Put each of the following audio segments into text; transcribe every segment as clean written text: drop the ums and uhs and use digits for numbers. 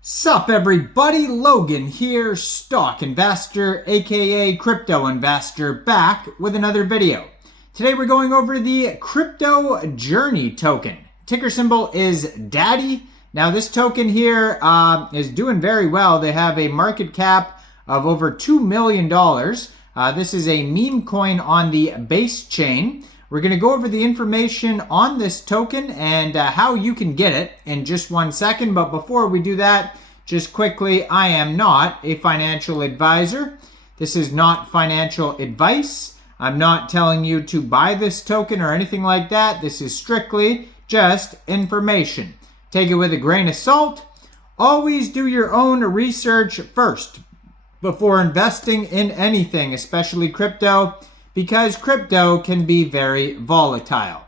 Sup everybody, Logan here, stock investor aka crypto investor, back with another video. Today we're going over the CryptoJourney token. Ticker symbol is Daddy. Now this token here is doing very well. They have a market cap of over $2 million. This is a meme coin on the BASECHAin. We're going to go over the information on this token and how you can get it in just 1 second. But before we do that, just quickly, I am not a financial advisor. This is not financial advice. I'm not telling you to buy this token or anything like that. This is strictly just information. Take it with a grain of salt. Always do your own research first before investing in anything, especially crypto, because crypto can be very volatile.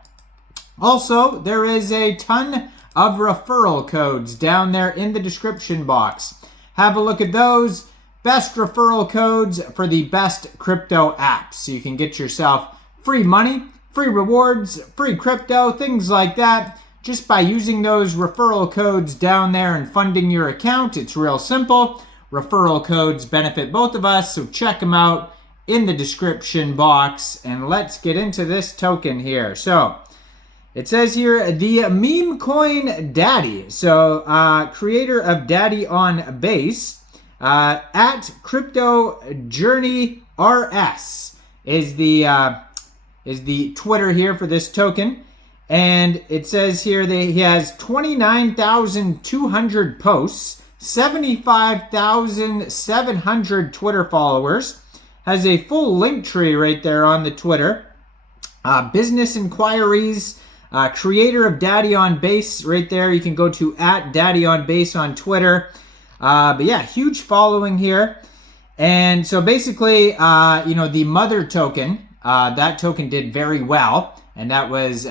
Also, there is a ton of referral codes down there in the description box. Have a look at those. Best referral codes for the best crypto apps. So you can get yourself free money, free rewards, free crypto, things like that. Just by using those referral codes down there and funding your account. It's real simple. Referral codes benefit both of us, so check them out in the description box, and let's get into this token here. So it says here the MEMECOIN Daddy, so creator of Daddy on Base, at CryptoJourney RS is the Twitter here for this token, and it says here that he has 29,200 posts, 75,700 Twitter followers. Has a full link tree right there on the Twitter. Business inquiries, creator of Daddy on Base right there. You can go to @Daddy on Base on Twitter. But yeah, huge following here. And so basically, the mother token, that token did very well. And that was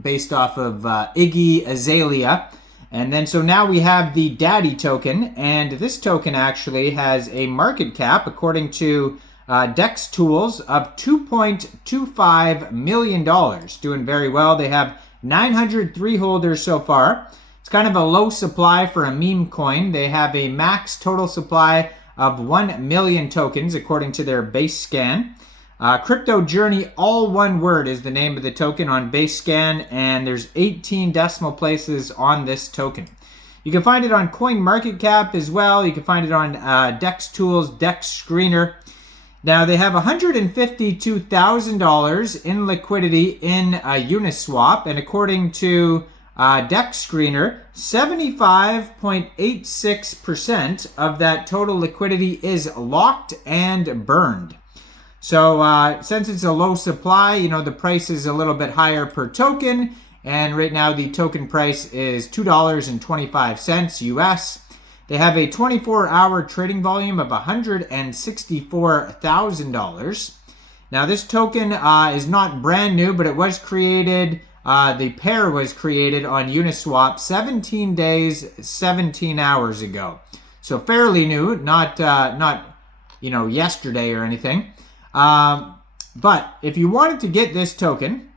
based off of Iggy Azalea. And then so now we have the Daddy token, and this token actually has a market cap, according to DEX Tools, of $2.25 million. Doing very well. They have 903 holders so far. It's kind of a low supply for a meme coin. They have a max total supply of 1 million tokens, according to their base scan. CryptoJourney, all one word, is the name of the token on BaseChan, and there's 18 decimal places on this token. You can find it on CoinMarketCap as well. You can find it on DEX Tools, DEX Screener. Now, they have $152,000 in liquidity in UNISWAP, and according to DEX Screener, 75.86% of that total liquidity is locked and burned. So since it's a low supply, the price is a little bit higher per token. And right now the token price is $2.25 US. They have a 24-hour trading volume of $164,000. Now this token is not brand new, but it was created, the pair was created on Uniswap 17 days, 17 hours ago. So fairly new, not yesterday or anything. But if you wanted to get this token,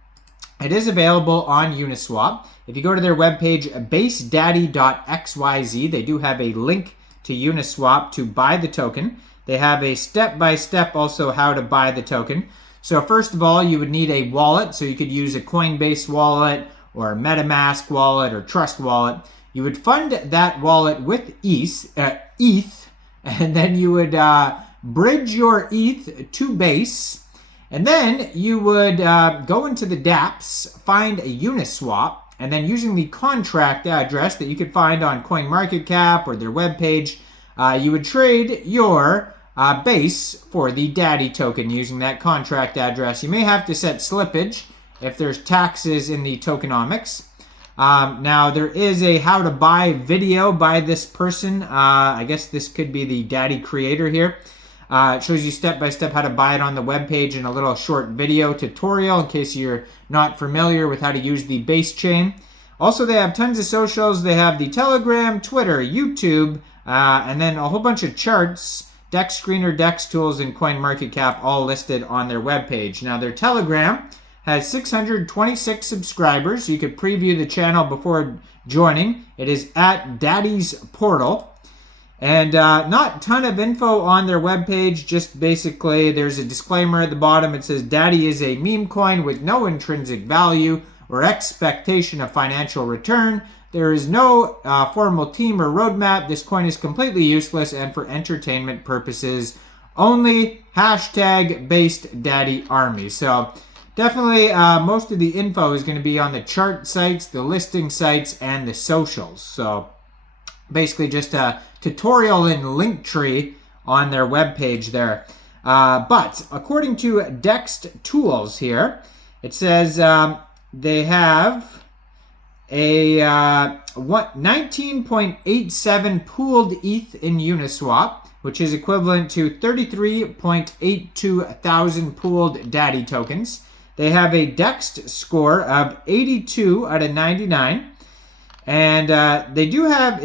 it is available on Uniswap. If you go to their webpage, basedaddy.xyz, they do have a link to Uniswap to buy the token. They have a step-by-step also how to buy the token. So first of all, you would need a wallet. So you could use a Coinbase wallet or a MetaMask wallet or Trust wallet. You would fund that wallet with ETH, and then you would bridge your ETH to Base, and then you would go into the dApps, find a Uniswap, and then using the contract address that you could find on CoinMarketCap or their webpage, you would trade your Base for the Daddy token using that contract address. You may have to set slippage if there's taxes in the tokenomics. Now there is a how to buy video by this person. I guess this could be the Daddy creator here. It shows you step-by-step how to buy it on the webpage in a little short video tutorial in case you're not familiar with how to use the BaseChain. Also, they have tons of socials. They have the Telegram, Twitter, YouTube, and then a whole bunch of charts, DEX Screener, DEX Tools, and CoinMarketCap all listed on their webpage. Now, their Telegram has 626 subscribers. You could preview the channel before joining. It is at Daddy's Portal. And not a ton of info on their webpage, just basically there's a disclaimer at the bottom. It says Daddy is a meme coin with no intrinsic value or expectation of financial return. There is no formal team or roadmap. This coin is completely useless and for entertainment purposes only. #based Daddy Army. So definitely most of the info is going to be on the chart sites, the listing sites, and the socials. So basically just a tutorial in Linktree on their webpage there. But according to Dext Tools here, it says they have a 19.87 pooled ETH in Uniswap, which is equivalent to 33.82 thousand pooled Daddy tokens. They have a Dext score of 82 out of 99. And they do have,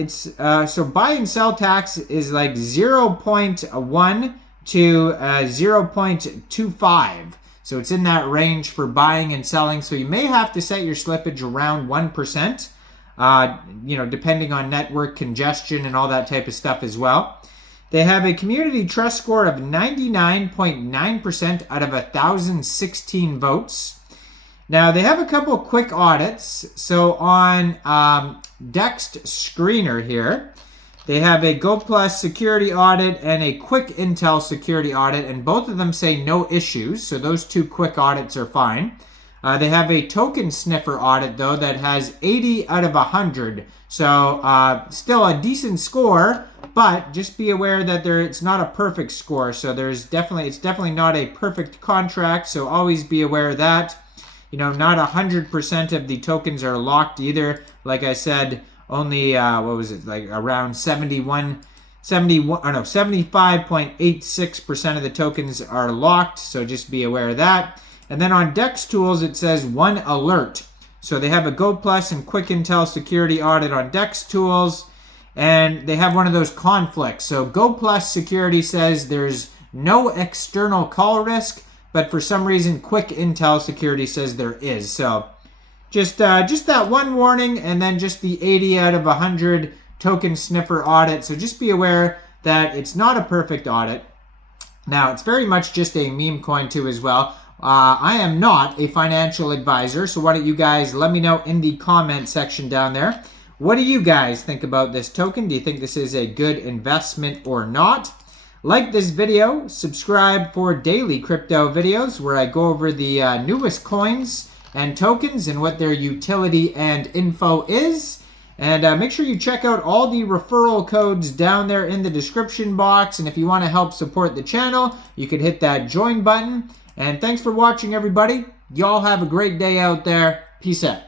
so buy and sell tax is like 0.1 to 0.25. So it's in that range for buying and selling. So you may have to set your slippage around 1%, depending on network congestion and all that type of stuff as well. They have a community trust score of 99.9% out of 1,016 votes. Now, they have a couple quick audits. So on Dext Screener here, they have a Go Plus security audit and a quick Intel security audit, and both of them say no issues. So those two quick audits are fine. They have a token sniffer audit, though, that has 80 out of 100. So still a decent score, but just be aware that it's not a perfect score. So it's definitely not a perfect contract. So always be aware of that. Not 100% of the tokens are locked either. Like I said, only, around 75.86% of the tokens are locked. So just be aware of that. And then on Dext Tools, it says 1 alert. So they have a Go Plus and Quick Intel security audit on Dext Tools. And they have one of those conflicts. So Go Plus security says there's no external call risk, but for some reason, Quick Intel security says there is. So just that one warning, and then just the 80 out of 100 token sniffer audit. So just be aware that it's not a perfect audit. Now, it's very much just a meme coin too as well. I am not a financial advisor, so why don't you guys let me know in the comment section down there. What do you guys think about this token? Do you think this is a good investment or not? Like this video, subscribe for daily crypto videos where I go over the newest coins and tokens and what their utility and info is. And make sure you check out all the referral codes down there in the description box. And if you want to help support the channel, you could hit that join button. And thanks for watching, everybody. Y'all have a great day out there. Peace out.